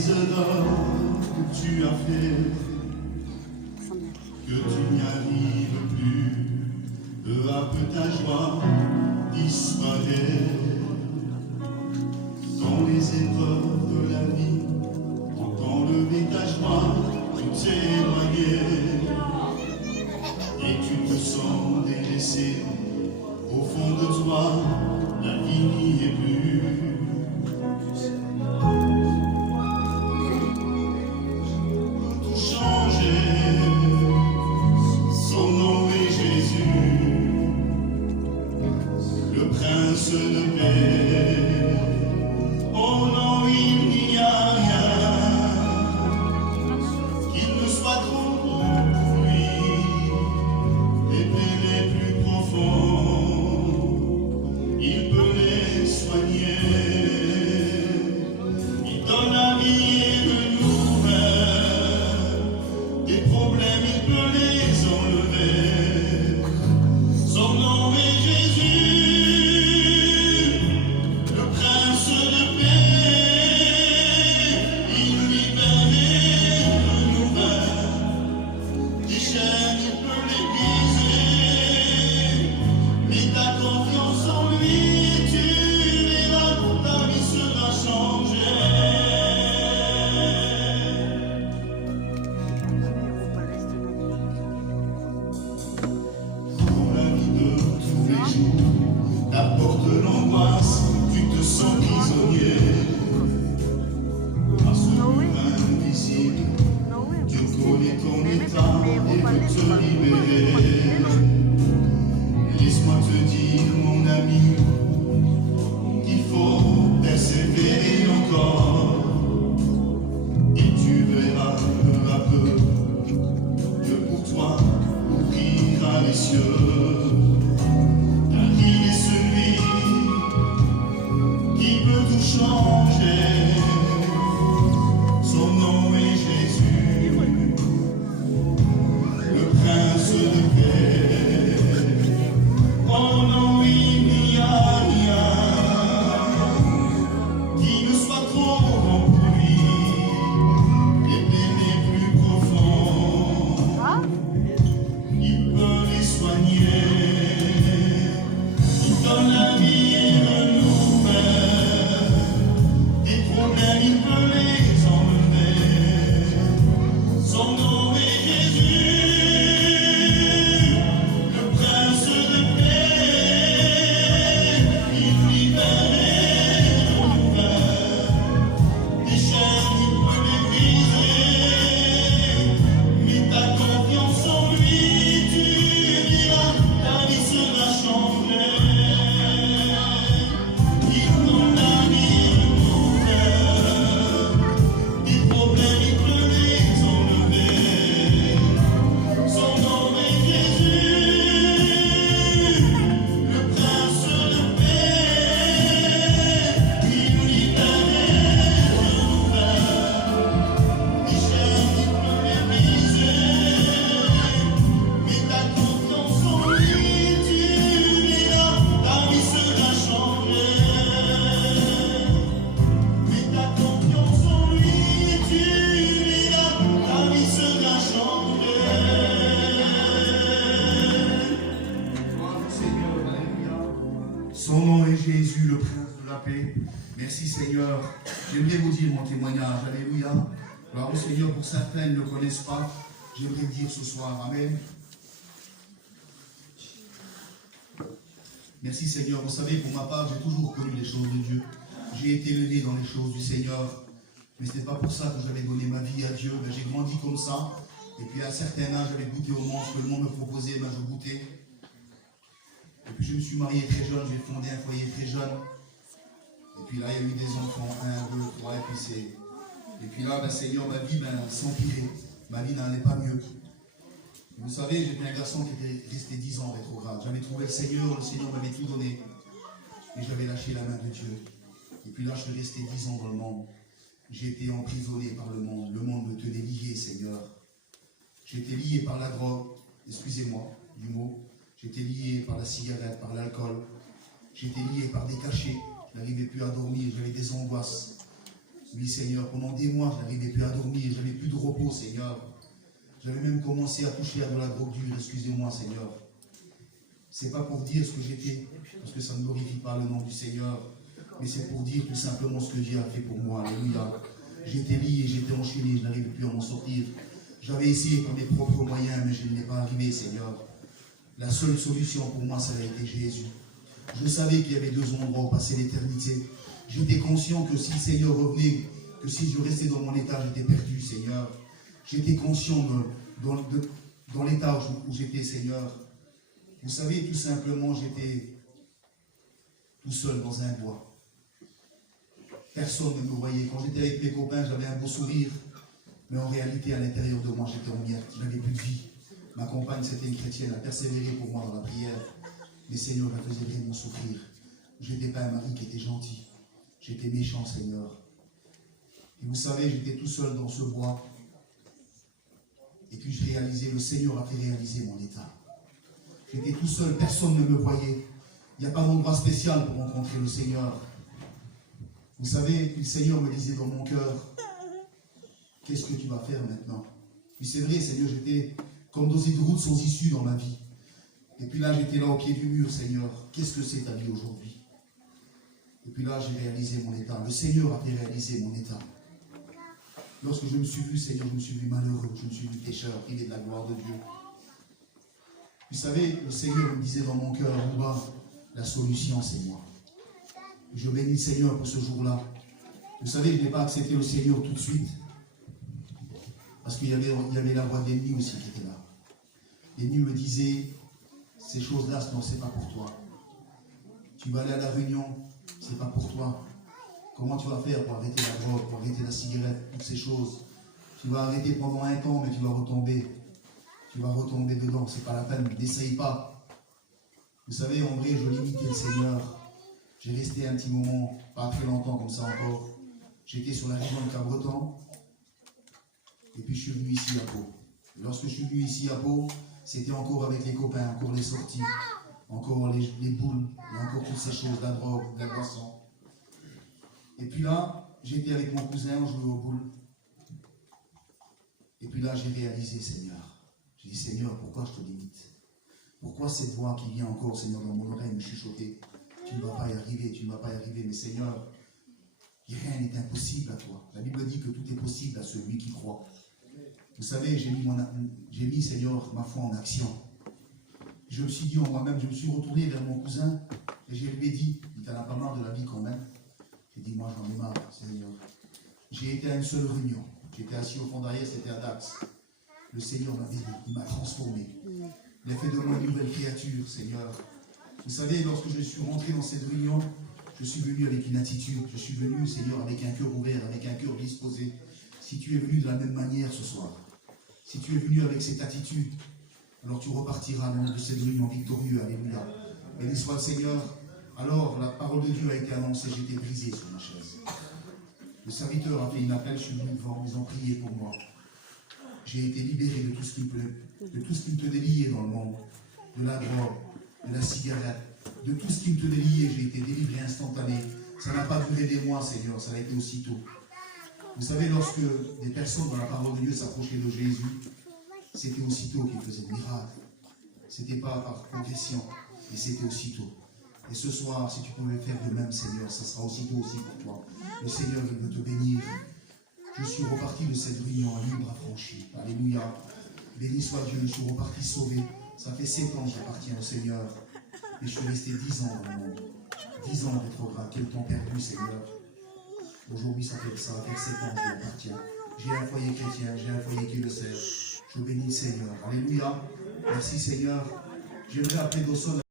les œuvres que tu as fait, que tu n'y arrives plus, peu à peu ta joie disparaît. Dans les épreuves de la vie, pour t'enlever ta joie, tu t'es éloigné. Et tu te sens délaissé, au fond de toi, la vie n'y est plus. Tout changer, son nom est Jésus, le prince de paix. Oh non, il n'y a rien qui ne soit trop bon pour lui. Les peines les plus profondes, il peut les soigner. Il donne la vie et le nouvelle. Des problèmes, il peut les enlever. Son nom est Jésus, le prince de paix. Il libère et renouvelle. Des chaînes, il peut les briser. Mets ta confiance en lui et tu verras que ta vie sera changée. Dans la vie de tous les jours, t'apporte l'angoisse, tu te sens prisonnier. À ce mur invisible, Dieu connaît ton état et veut te libérer. Laisse-moi te dire, mon ami, qu'il faut persévérer encore. Et tu verras peu à peu que pour toi ouvrira les cieux. Car il est celui qui peut tout changer. Son nom est Jésus, le prince de paix. Oh non, il n'y a rien qui ne soit trop grand pour lui. Les peines les plus profondes, il peut les soigner. Il donne la vie et le nouvelle. Des problèmes, il peut les enlever. Son nom est Jésus, le prince de paix. Il libère et renouvelle. Des chaînes, il peut les briser. Mets ta confiance en lui, tu verras, ta vie sera changée. Il donne la vie nouvelle. Des problèmes, il peut les enlever. Son nom est Jésus, le prince de paix. Il libère et renouvelle. Des chaînes, il peut les briser. Mets ta confiance en lui, tu verras, ta vie sera changée. Mets ta confiance en lui, tu verras, ta vie sera changée. Seigneur, alléluia. Son nom est Jésus, le prince de la paix. Merci Seigneur. J'aimerais vous dire mon témoignage. Alléluia. Alors au Seigneur, pour certains, ils ne le connaissent pas. J'aimerais dire ce soir. Amen. Merci Seigneur. Vous savez, pour ma part, j'ai toujours connu les choses de Dieu. J'ai été mené dans les choses du Seigneur. Mais ce n'est pas pour ça que j'avais donné ma vie à Dieu. Mais j'ai grandi comme ça. Et puis à un certain âge, j'avais goûté au monde. Ce que le monde me proposait, ben, je goûtais. Et puis je me suis marié très jeune. J'ai fondé un foyer très jeune. Et puis là, il y a eu des enfants. 1, 2, 3. Et puis là, ben, Seigneur, ma vie s'empirait. Ma vie n'allait pas mieux. Vous savez, j'étais un garçon qui était resté 10 ans rétrograde. J'avais trouvé le Seigneur m'avait tout donné. Et j'avais lâché la main de Dieu. Et puis là, je suis resté 10 ans dans le monde. J'ai été emprisonné par le monde. Le monde me tenait lié, Seigneur. J'étais lié par la drogue, excusez-moi du mot. J'étais lié par la cigarette, par l'alcool. J'étais lié par des cachets. Je n'arrivais plus à dormir, j'avais des angoisses. Oui, Seigneur, pendant des mois, je n'arrivais plus à dormir, j'avais plus de repos, Seigneur. J'avais même commencé à toucher à de la drogue dure, excusez-moi, Seigneur. C'est pas pour dire ce que j'étais, parce que ça ne glorifie pas le nom du Seigneur, mais c'est pour dire tout simplement ce que Dieu a fait pour moi. Alléluia. J'étais lié, j'étais enchaîné, je n'arrivais plus à m'en sortir. J'avais essayé par mes propres moyens, mais je n'y ai pas arrivé, Seigneur. La seule solution pour moi, ça a été Jésus. Je savais qu'il y avait 2 endroits où passer l'éternité. J'étais conscient que si le Seigneur revenait, que si je restais dans mon état, j'étais perdu, Seigneur. J'étais conscient dans l'état où j'étais, Seigneur. Vous savez, tout simplement, j'étais tout seul dans un bois. Personne ne me voyait. Quand j'étais avec mes copains, j'avais un beau sourire. Mais en réalité, à l'intérieur de moi, j'étais en miettes. Je n'avais plus de vie. Ma compagne, c'était une chrétienne, a persévéré pour moi dans la prière. Mais Seigneur, elle faisait vraiment souffrir. Je n'étais pas un mari qui était gentil. J'étais méchant, Seigneur. Et vous savez, j'étais tout seul dans ce bois. Et puis je réalisais, le Seigneur a fait réaliser mon état. J'étais tout seul, personne ne me voyait. Il n'y a pas d'endroit spécial pour rencontrer le Seigneur. Vous savez, le Seigneur me disait dans mon cœur, qu'est-ce que tu vas faire maintenant? Puis c'est vrai, Seigneur, j'étais comme dans une route sans issue dans ma vie. Et puis là, j'étais là au pied du mur, Seigneur. Qu'est-ce que c'est ta vie aujourd'hui? Et puis là, j'ai réalisé mon état. Le Seigneur a fait réaliser mon état. Lorsque je me suis vu, Seigneur, je me suis vu malheureux. Je me suis vu pécheur, privé de la gloire de Dieu. Vous savez, le Seigneur me disait dans mon cœur, la solution, c'est moi. Je bénis le Seigneur pour ce jour-là. Vous savez, je n'ai pas accepté le Seigneur tout de suite. Parce qu'il y avait la voix de l'ennemi aussi qui était là. L'ennemi me disait, ces choses-là, non, c'est pas pour toi. Tu vas aller à la réunion, c'est pas pour toi. Comment tu vas faire pour arrêter la drogue, pour arrêter la cigarette, toutes ces choses? Tu vas arrêter pendant un temps, mais tu vas retomber. Tu vas retomber dedans, c'est pas la peine, n'essaye pas. Vous savez, en vrai, je limitais le Seigneur. J'ai resté un petit moment, pas très longtemps comme ça encore. J'étais sur la région de Cabreton. Et puis je suis venu ici à Pau. Lorsque je suis venu ici à Pau, c'était encore avec les copains, encore les sorties, encore les boules, et encore toutes ces choses, la drogue, la boisson. Et puis là, j'étais avec mon cousin, on jouait aux boules. Et puis là, j'ai réalisé, Seigneur. J'ai dit, Seigneur, pourquoi je te limite? Pourquoi cette voix qui vient encore, Seigneur, dans mon oreille me chuchoter? Tu ne vas pas y arriver, tu ne vas pas y arriver. Mais Seigneur, rien n'est impossible à toi. La Bible dit que tout est possible à celui qui croit. Vous savez, j'ai mis, Seigneur, ma foi en action. Je me suis dit en moi-même, je me suis retourné vers mon cousin et je lui ai dit, il t'en a pas marre de la vie quand même. J'ai dit, moi j'en ai marre, Seigneur. J'ai été à une seule réunion. J'étais assis au fond derrière, c'était à Dax. Le Seigneur m'a béni, il m'a transformé. Il a fait de moi une nouvelle créature, Seigneur. Vous savez, lorsque je suis rentré dans cette réunion, je suis venu avec une attitude. Je suis venu, Seigneur, avec un cœur ouvert, avec un cœur disposé. Si tu es venu de la même manière ce soir, si tu es venu avec cette attitude, alors tu repartiras de cette réunion victorieux. Alléluia. Béni soit le Seigneur. Alors, la parole de Dieu a été annoncée, j'étais brisé sur ma chaise. Le serviteur a fait une appel, je suis venu devant, ils ont prié pour moi. J'ai été libéré de tout ce qui me tenait lié dans le monde, de la drogue, de la cigarette, de tout ce qui me tenait lié, j'ai été délivré instantané. Ça n'a pas duré des mois, Seigneur, ça a été aussitôt. Vous savez, lorsque des personnes dans la parole de Dieu s'approchaient de Jésus, c'était aussitôt qu'ils faisaient des miracles. Ce n'était pas par progression, mais c'était aussitôt. Et ce soir, si tu pouvais faire de même, Seigneur, ça sera aussitôt aussi pour toi. Le Seigneur, il veut te bénir. Je suis reparti de cette réunion à libre affranchi. Alléluia. Béni soit Dieu, je suis reparti sauvé. Ça fait 7 ans que j'appartiens au Seigneur. Et je suis resté 10 ans dans le monde. 10 ans rétrograde. Quel temps perdu, Seigneur. Aujourd'hui, ça va faire 7 ans que j'y appartiens. J'ai un foyer chrétien, j'ai un foyer qui le sert. Je bénis le Seigneur. Alléluia. Merci Seigneur. J'aimerais appeler Dawson.